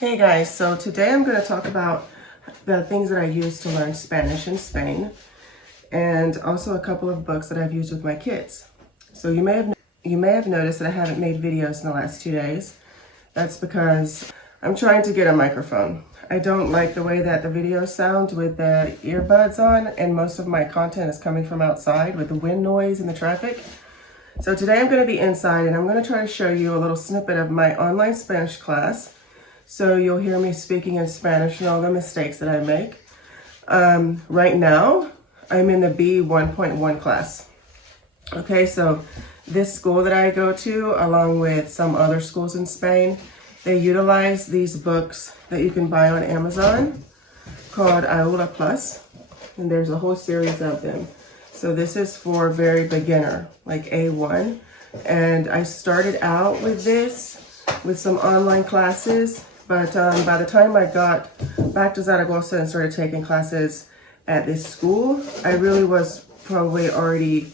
Hey guys, so today I'm going to talk about the things that I use to learn Spanish in Spain, and also a couple of books that I've used with my kids. So you may have noticed that I haven't made videos in the last 2 days. That's because I'm trying to get a microphone. I don't like the way that the videos sound with the earbuds on, and most of my content is coming from outside with the wind noise and the traffic. So today I'm going to be inside, and I'm going to try to show you a little snippet of my online Spanish class. So you'll hear me speaking in Spanish and all the mistakes that I make. Right now, I'm in the B1.1 class. Okay, so this school that I go to, along with some other schools in Spain, they utilize these books that you can buy on Amazon called Aula Plus, and there's a whole series of them. So this is for very beginner, like A1, and I started out with this with some online classes. But by the time I got back to Zaragoza and started taking classes at this school, I really was probably already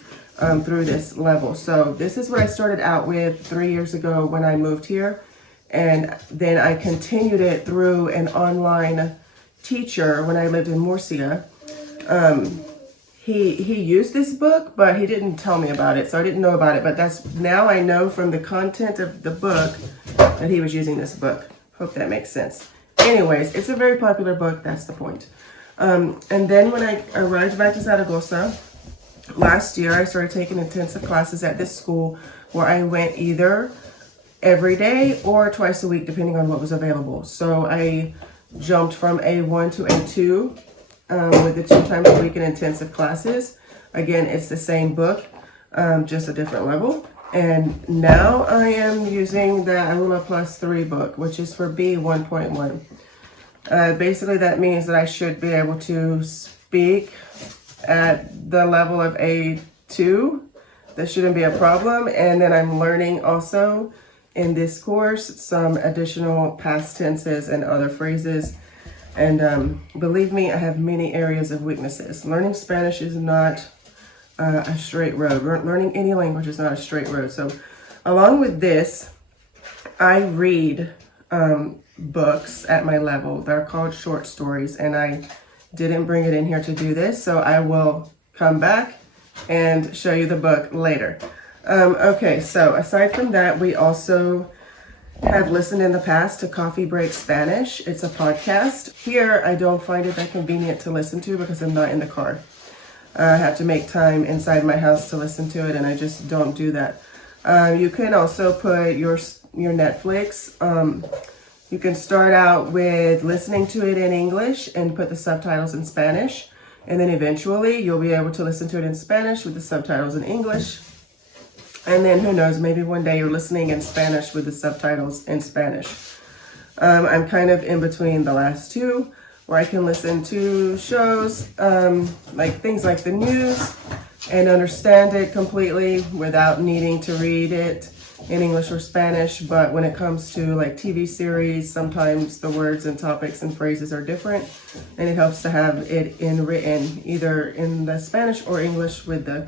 through this level. So this is what I started out with 3 years ago when I moved here. And then I continued it through an online teacher when I lived in Murcia. He used this book, but he didn't tell me about it, so I didn't know about it. But now I know from the content of the book that he was using this book. Hope that makes sense. Anyways, it's a very popular book. That's the point. And then when I arrived back to Zaragoza last year, I started taking intensive classes at this school where I went either every day or twice a week, depending on what was available. So I jumped from A1 to A2 with the 2 times a week in intensive classes. Again, it's the same book, just a different level. And now I am using the Aula Plus 3 book, which is for B1.1. Basically, that means that I should be able to speak at the level of A2. That shouldn't be a problem. And then I'm learning also in this course some additional past tenses and other phrases. And believe me, I have many areas of weaknesses. Learning Spanish is not a straight road. Learning any language is not a straight road. So along with this, I read books at my level. They're called short stories, and I didn't bring it in here to do this, so I will come back and show you the book later. Okay, so aside from that, we also have listened in the past to Coffee Break Spanish. It's a podcast. Here, I don't find it that convenient to listen to because I'm not in the car. I have to make time inside my house to listen to it, and I just don't do that. You can also put your Netflix. You can start out with listening to it in English and put the subtitles in Spanish. And then eventually you'll be able to listen to it in Spanish with the subtitles in English. And then who knows, maybe one day you're listening in Spanish with the subtitles in Spanish. I'm kind of in between the last two, where I can listen to shows, like things like the news, and understand it completely without needing to read it in English or Spanish. But when it comes to like TV series, sometimes the words and topics and phrases are different, and it helps to have it in written, either in the Spanish or English with the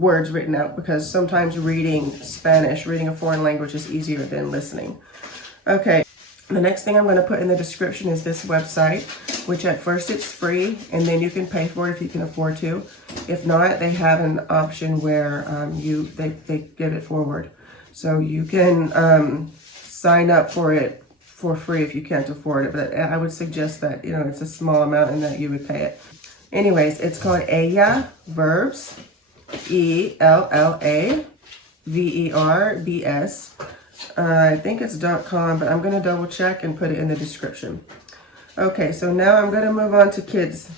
words written out, because sometimes reading Spanish, reading a foreign language is easier than listening. Okay. The next thing I'm going to put in the description is this website, which at first it's free, and then you can pay for it if you can afford to. If not, they have an option where they give it forward. So you can sign up for it for free if you can't afford it. But I would suggest that, it's a small amount and that you would pay it. Anyways, it's called Ella Verbs, ELLA-VERBS. I think it's .com, but I'm going to double check and put it in the description. Okay, so now I'm going to move on to kids,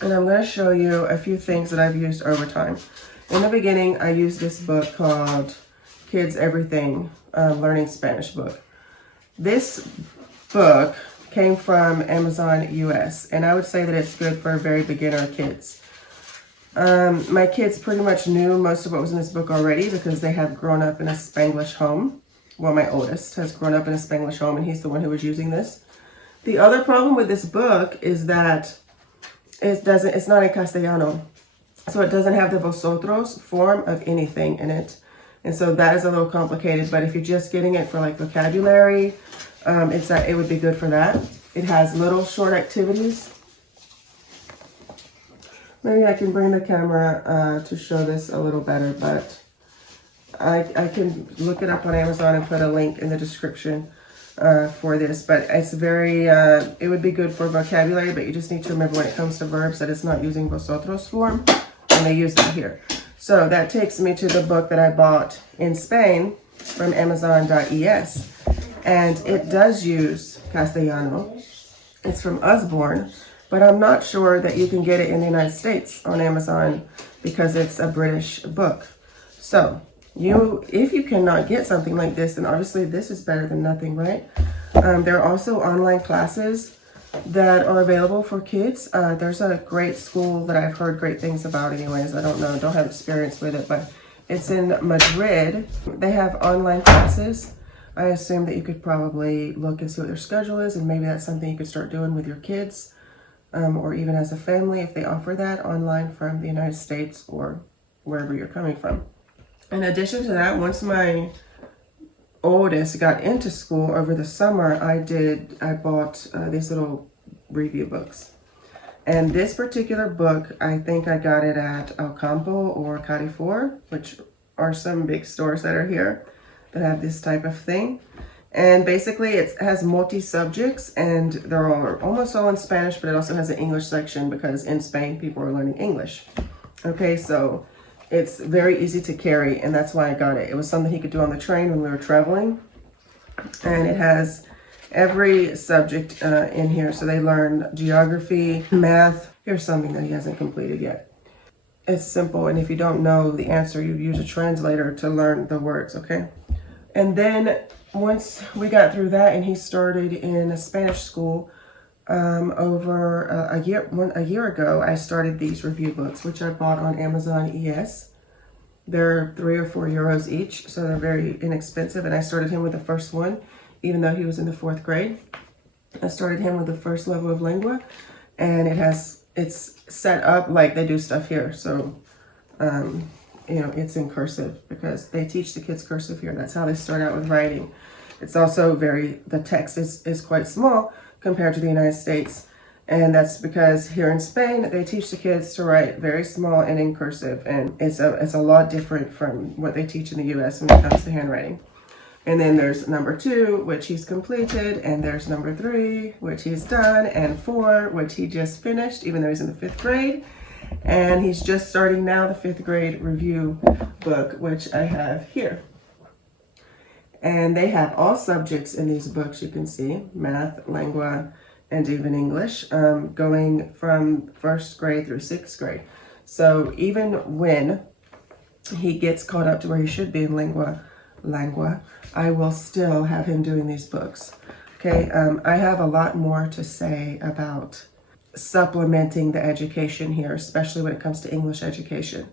and I'm going to show you a few things that I've used over time. In the beginning, I used this book called Kids Everything, Learning Spanish book. This book came from Amazon US, and I would say that it's good for very beginner kids. My kids pretty much knew most of what was in this book already because they have grown up in a Spanglish home. Well, my oldest has grown up in a Spanglish home, and he's the one who was using this. The other problem with this book is that it's not in Castellano. So it doesn't have the vosotros form of anything in it. And so that is a little complicated, but if you're just getting it for like vocabulary, it would be good for that. It has little short activities. Maybe I can bring the camera to show this a little better, but I can look it up on Amazon and put a link in the description for this. But it's very, it would be good for vocabulary, but you just need to remember when it comes to verbs that it's not using vosotros form, and they use that here. So that takes me to the book that I bought in Spain from Amazon.es, and it does use Castellano. It's from Usborne, but I'm not sure that you can get it in the United States on Amazon because it's a British book. So if you cannot get something like this, then obviously this is better than nothing, right? There are also online classes that are available for kids. There's a great school that I've heard great things about anyways. I don't know, don't have experience with it, but it's in Madrid. They have online classes. I assume that you could probably look and see what their schedule is, and maybe that's something you could start doing with your kids, or even as a family if they offer that online from the United States or wherever you're coming from. In addition to that, once my oldest got into school over the summer, I bought these little review books. And this particular book, I think I got it at El Campo or Carrefour, which are some big stores that are here that have this type of thing. And basically it has multi-subjects, and they're almost all in Spanish, but it also has an English section because in Spain people are learning English. Okay, so it's very easy to carry, and that's why I got it. It was something he could do on the train when we were traveling. And it has every subject in here. So they learn geography, math. Here's something that he hasn't completed yet. It's simple, and if you don't know the answer, you use a translator to learn the words, okay? And then once we got through that and he started in a Spanish school, over a year ago, I started these review books, which I bought on Amazon ES. They're €3 or €4 each, so they're very inexpensive. And I started him with the first one, even though he was in the 4th grade. I started him with the first level of lingua, and it's set up like they do stuff here. So, you know, it's in cursive because they teach the kids cursive here. That's how they start out with writing. It's also the text is quite small compared to the United States. And that's because here in Spain, they teach the kids to write very small and in cursive. And it's a lot different from what they teach in the US when it comes to handwriting. And then there's number 2, which he's completed. And there's number 3, which he's done. And 4, which he just finished, even though he's in the 5th grade. And he's just starting now the 5th grade review book, which I have here. And they have all subjects in these books, you can see, math, lingua, and even English, going from 1st grade through 6th grade. So even when he gets caught up to where he should be in lingua, I will still have him doing these books. Okay, I have a lot more to say about supplementing the education here, especially when it comes to English education.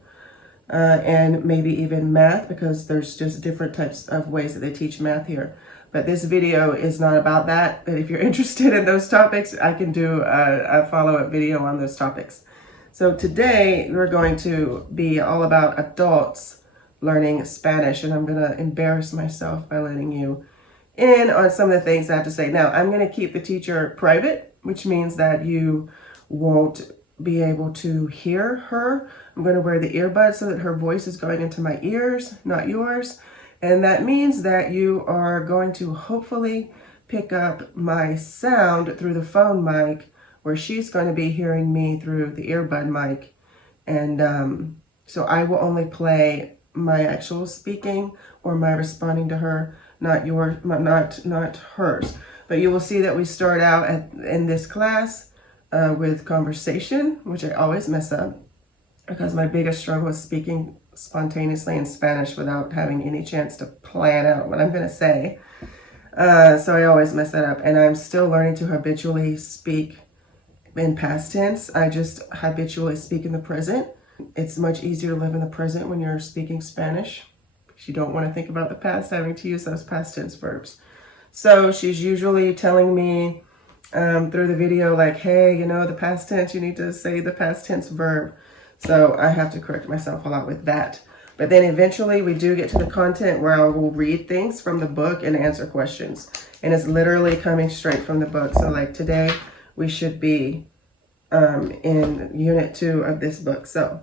And maybe even math, because there's just different types of ways that they teach math here. But this video is not about that. But if you're interested in those topics, I can do a follow-up video on those topics. So today we're going to be all about adults learning Spanish, and I'm going to embarrass myself by letting you in on some of the things I have to say. Now, I'm going to keep the teacher private, which means that you won't be able to hear her. I'm going to wear the earbuds so that her voice is going into my ears, not yours. And that means that you are going to hopefully pick up my sound through the phone mic, where she's going to be hearing me through the earbud mic. And so I will only play my actual speaking or my responding to her, not hers. But you will see that we start out in this class with conversation, which I always mess up because my biggest struggle is speaking spontaneously in Spanish without having any chance to plan out what I'm going to say. So I always mess that up. And I'm still learning to habitually speak in past tense. I just habitually speak in the present. It's much easier to live in the present when you're speaking Spanish, because you don't want to think about the past, having to use those past tense verbs. So she's usually telling me through the video, like, hey, you know, the past tense, you need to say the past tense verb. So I have to correct myself a lot with that. But then eventually we do get to the content where I will read things from the book and answer questions. And it's literally coming straight from the book. So like today we should be in unit 2 of this book. So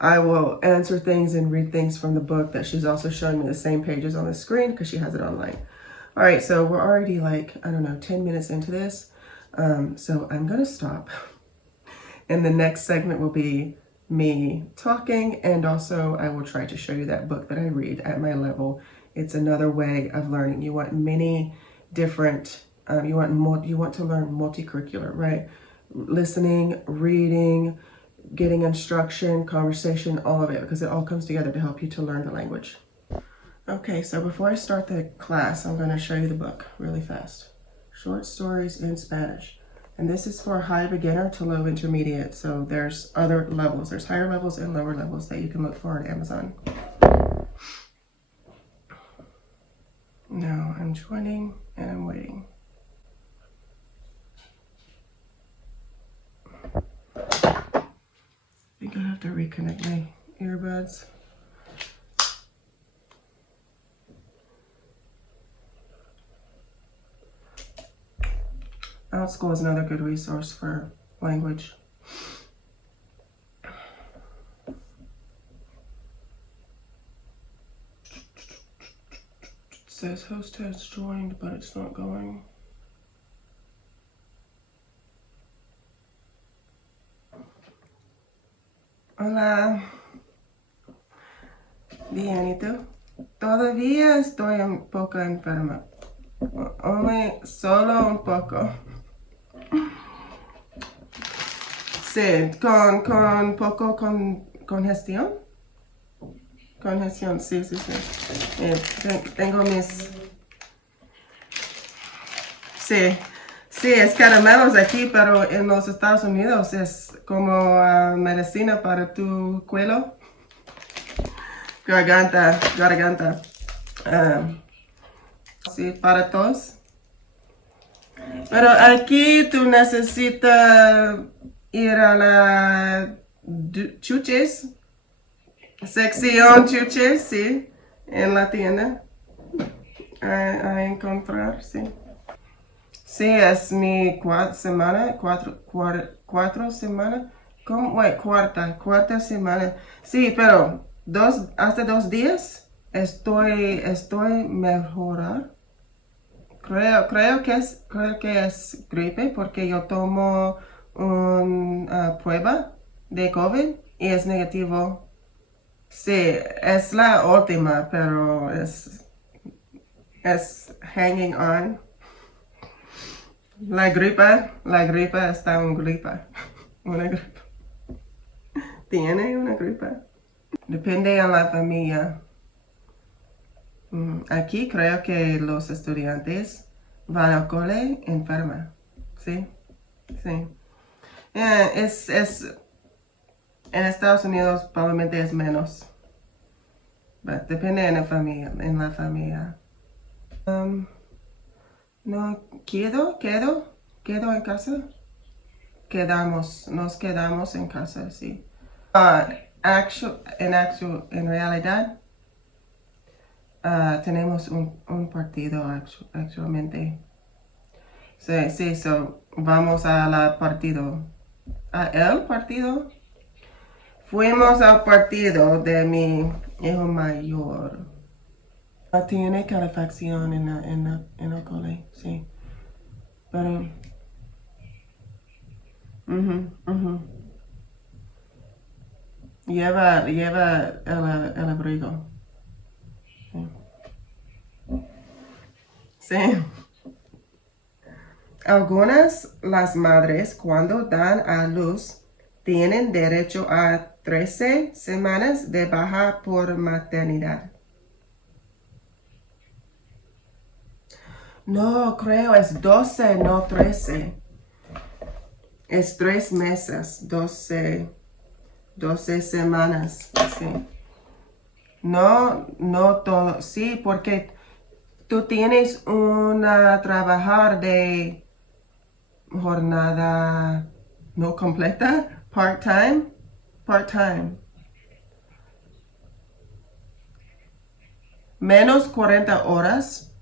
I will answer things and read things from the book that she's also showing me the same pages on the screen because she has it online. All right, so we're already like, I don't know, 10 minutes into this. So I'm going to stop. And the next segment will be me talking, and also I will try to show you that book that I read at my level. It's another way of learning. You want many different, you want to learn multi-curricular, right? Listening, reading, getting instruction, conversation, all of it, because it all comes together to help you to learn the language. Okay, so before I start the class, I'm going to show you the book really fast. Short stories in Spanish. And this is for high beginner to low intermediate. So there's other levels. There's higher levels and lower levels that you can look for on Amazon. Now I'm joining and I'm waiting. I think I have to reconnect my earbuds. OutSchool is another good resource for language. It says host has joined, but it's not going. Hola. Bien, ¿y tú? Todavía estoy un poco enferma. Solo un poco. Sí, con poco congestión. Congestión, sí. Tengo mis... Sí, es caramelos aquí, pero en los Estados Unidos es como medicina para tu cuello. Garganta. Sí, para todos. Pero aquí tú necesitas ir a la chuches, sección chuches, sí, en la tienda, a encontrar, sí. Sí, es mi cuarta semana. ¿Cómo? Cuarta semana. Sí, pero hasta 2 días estoy mejorar. Creo que es gripe porque yo tomo una prueba de COVID y es negativo. Sí, es la última, pero es hanging on. La gripa está en gripa. Una gripa. Tiene una gripa. Depende de la familia. Aquí creo que los estudiantes van al cole enferma. Sí. En Estados Unidos probablemente es menos. Pero depende de la familia. No, quedo en casa. Nos quedamos en casa, sí. En realidad, tenemos un partido actualmente. Sí, vamos al partido. ¿El partido? Fuimos al partido de mi hijo mayor. Tiene calefacción en el cole, sí. Pero... Lleva el abrigo. Sí. Las madres cuando dan a luz tienen derecho a 13 semanas de baja por maternidad. No, creo es 12, no 13. Es 3 meses, 12 semanas, sí. No todo, sí, porque tú tienes trabajar de jornada no completa, part-time. Menos 40 horas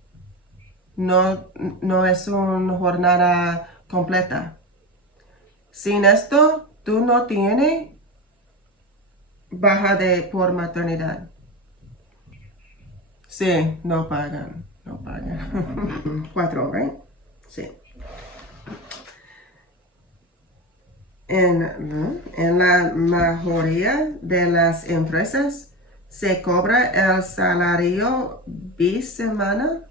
no es una jornada completa. Sin esto, tú no tienes baja por maternidad. Sí, no pagan, no pagan. 4, ¿right? Sí. En la mayoría de las empresas se cobra el salario bisemanal,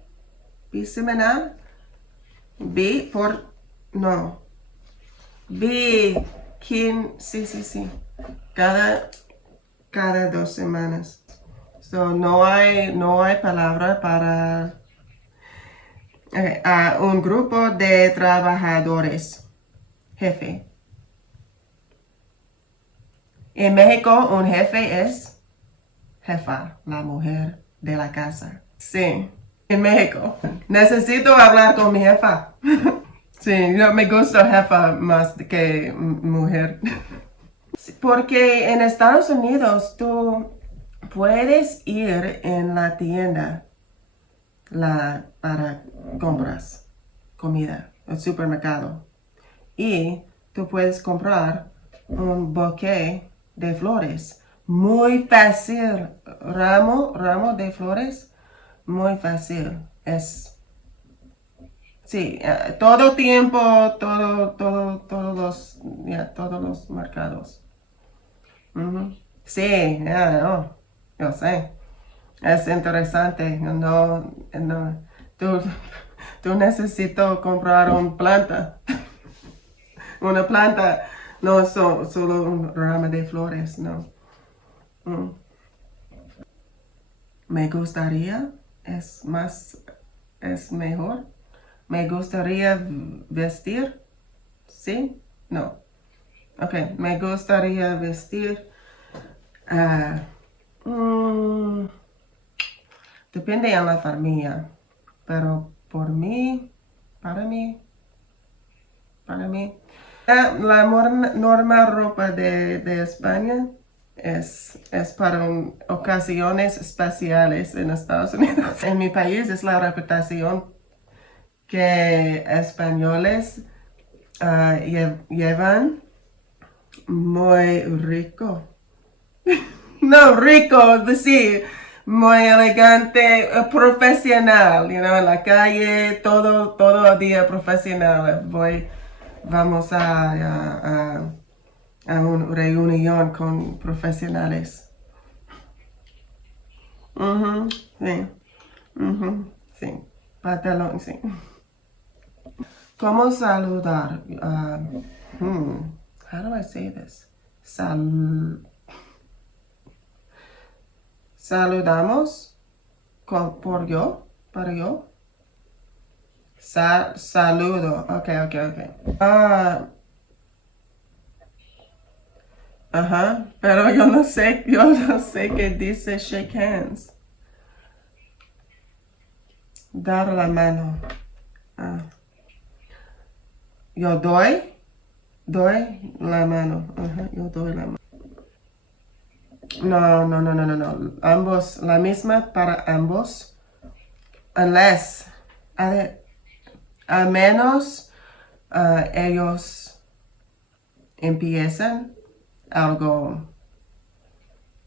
no, sí, cada 2 semanas. So, no hay palabra para un grupo de trabajadores, jefe. En México, un jefe es jefa, la mujer de la casa. Sí, en México. Necesito hablar con mi jefa. Sí, no me gusta jefa más que mujer. Porque en Estados Unidos tú puedes ir en la tienda para compras, comida, el supermercado. Y tú puedes comprar un bouquet de flores. Muy fácil. Ramo de flores. Muy fácil. Sí, todo tiempo, todos los mercados. Sí, no, yo sé. Es interesante. No, tú, tú necesitas comprar una planta. Una planta, no solo un ramo de flores, no. Me gustaría, es mejor. Me gustaría vestir, ¿sí? No. Ok, me gustaría vestir. ah, mm, Depende de la familia, pero para mí, la norma ropa de España es para ocasiones especiales en Estados Unidos. En mi país es la reputación que españoles llevan muy rico. No, rico, sí, muy elegante, profesional, en la calle, todo el día profesional. Vamos a una reunión con profesionales. Sí, sí, pantalón, sí. ¿Cómo saludar? How do I say this? Saludamos para yo. Saludo. Ok. Ajá, pero yo no sé qué dice shake hands. Dar la mano. Yo doy la mano. Ajá, yo doy la mano. No. Ambos, la misma para ambos. Unless, a menos ellos empiezan algo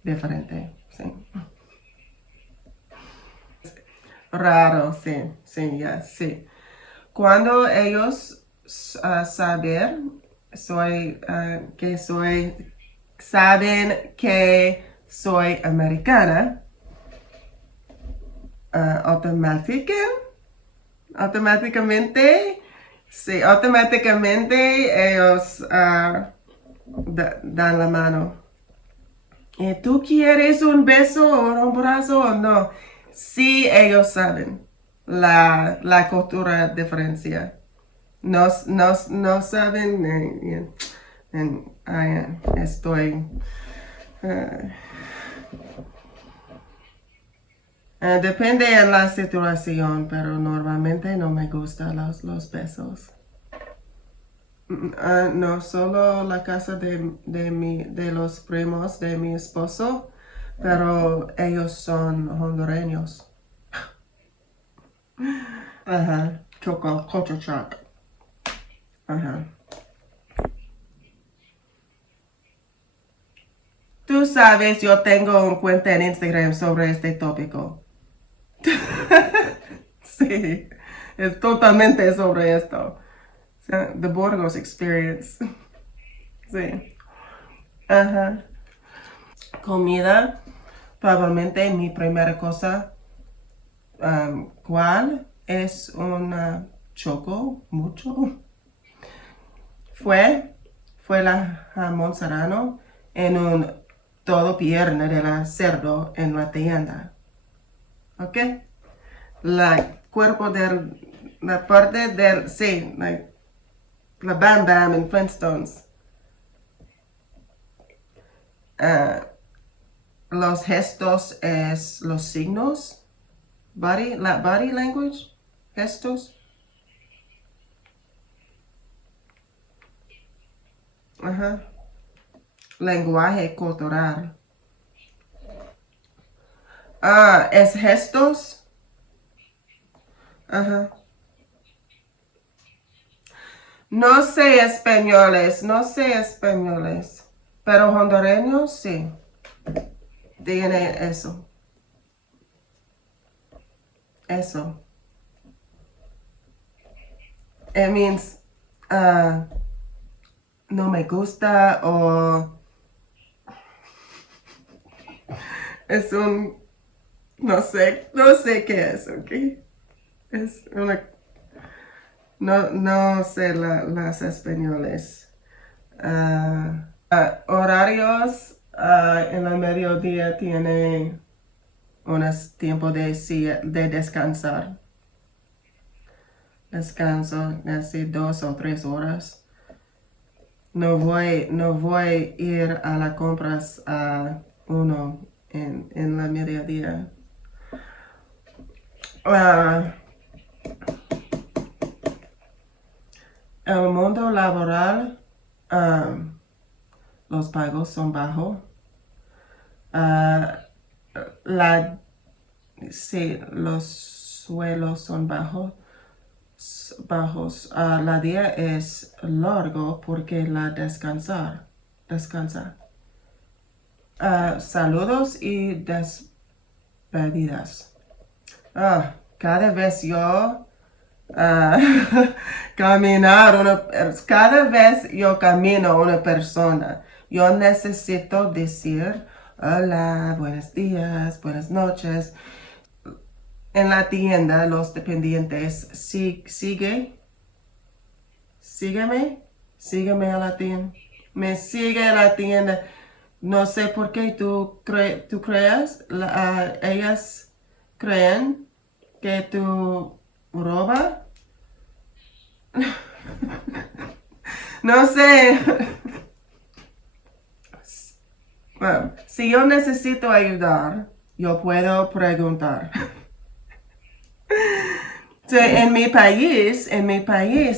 diferente, sí. Raro, sí, ya, sí. Cuando ellos saben que soy americana, automáticamente, ellos dan la mano. ¿Tú quieres un beso o un abrazo o no? Sí, ellos saben la cultura diferencia. No saben, estoy... depende de la situación, pero normalmente no me gustan los besos. No, solo la casa de los primos de mi esposo, pero ellos son hondureños. Ajá. Choco, culture shock. Ajá. Tú sabes, yo tengo un cuenta en Instagram sobre este tópico. Sí, es totalmente sobre esto. The Burgos Experience. Sí. Ajá. Comida, probablemente mi primera cosa, ¿cuál es una choco mucho? Fue, fue la jamón serrano en un todo pierna de la cerdo en la tienda. ¿Ok? La cuerpo del, la parte del, sí, la Bam Bam en Flintstones. Ah, los gestos es los signos. Body language. Gestos. Ajá. Lenguaje corporal. Ah, es gestos. Ajá. No sé españoles, no sé españoles. Pero hondureños sí. Tiene eso. Eso. It means no me gusta o es un no sé qué es, ¿ok? Es una no sé las españoles. Horarios en el mediodía tiene unos tiempos de descansar. Descanso así 2 o 3 horas. No voy a ir a las compras a uno en la mediodía. Uh, el mundo laboral, los pagos son bajos. Uh, la, sí, los suelos son bajos. La día es largo porque la descansa. Saludos y despedidas. Cada vez yo cada vez yo camino a una persona, yo necesito decir hola, buenos días, buenas noches. En la tienda, los dependientes, sígueme a la tienda. Me sigue a la tienda. No sé por qué tú creas, ellas creen que tú roba. No sé. Bueno, si yo necesito ayudar, yo puedo preguntar. Sí, en mi país,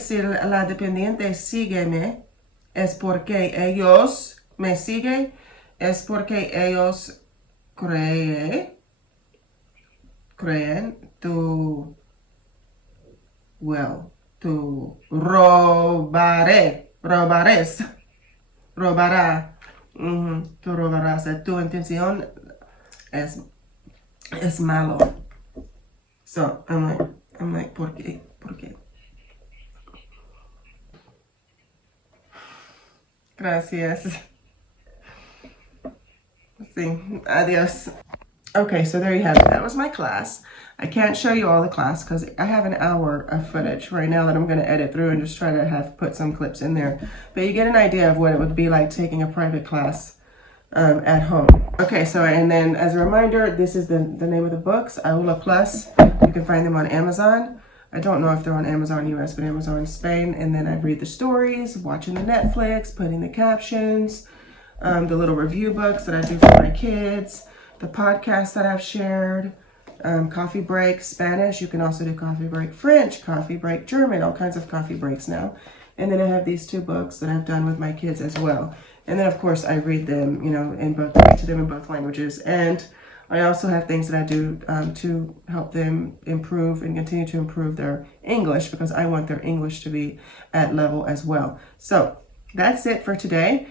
si la dependiente sígueme, es porque ellos me siguen, es porque ellos creen well, robará, tú robarás, tu intención es, es malo. So, I'm like, ¿por qué? ¿Por qué? Gracias. Sí, adiós. Okay, so there you have it. That was my class. I can't show you all the class because I have an hour of footage right now that I'm going to edit through and just try to put some clips in there. But you get an idea of what it would be like taking a private class at home. Okay, so and then as a reminder, this is the name of the books, Aula Plus. You can find them on Amazon. I don't know if they're on Amazon US, but Amazon Spain. And then I read the stories, watching the Netflix, putting the captions, the little review books that I do for my kids, the podcasts that I've shared, coffee break Spanish. You can also do coffee break French, coffee break German, all kinds of coffee breaks now. And then I have these 2 books that I've done with my kids as well. And then of course I read them, in both languages. And I also have things that I do to help them improve and continue to improve their English, because I want their English to be at level as well. So that's it for today.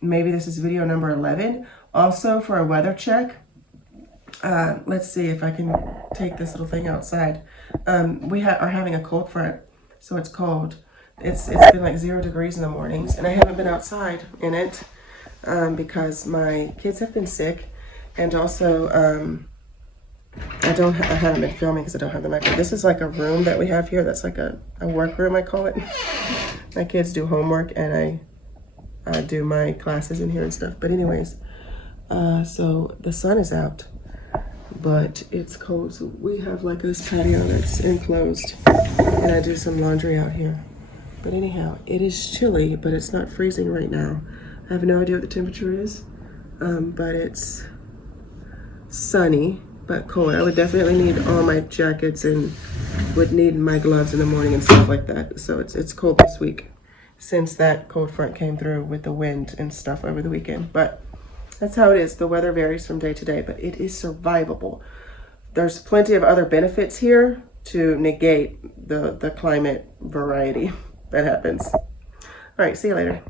Maybe this is video number 11. Also, for a weather check, let's see if I can take this little thing outside. We are having a cold front, so it's cold. It's been like 0 degrees in the mornings, and I haven't been outside in it because my kids have been sick, and also I haven't been filming because I don't have the microphone. This is like a room that we have here. That's like a work room, I call it. My kids do homework, and I do my classes in here and stuff. But anyways, so the sun is out, but it's cold. So we have like this patio that's enclosed, and I do some laundry out here. But anyhow, it is chilly, but it's not freezing right now. I have no idea what the temperature is, but it's sunny, but cold. I would definitely need all my jackets and would need my gloves in the morning and stuff like that. So it's cold this week since that cold front came through with the wind and stuff over the weekend. But that's how it is. The weather varies from day to day, but it is survivable. There's plenty of other benefits here to negate the climate variety that happens. All right, see you later.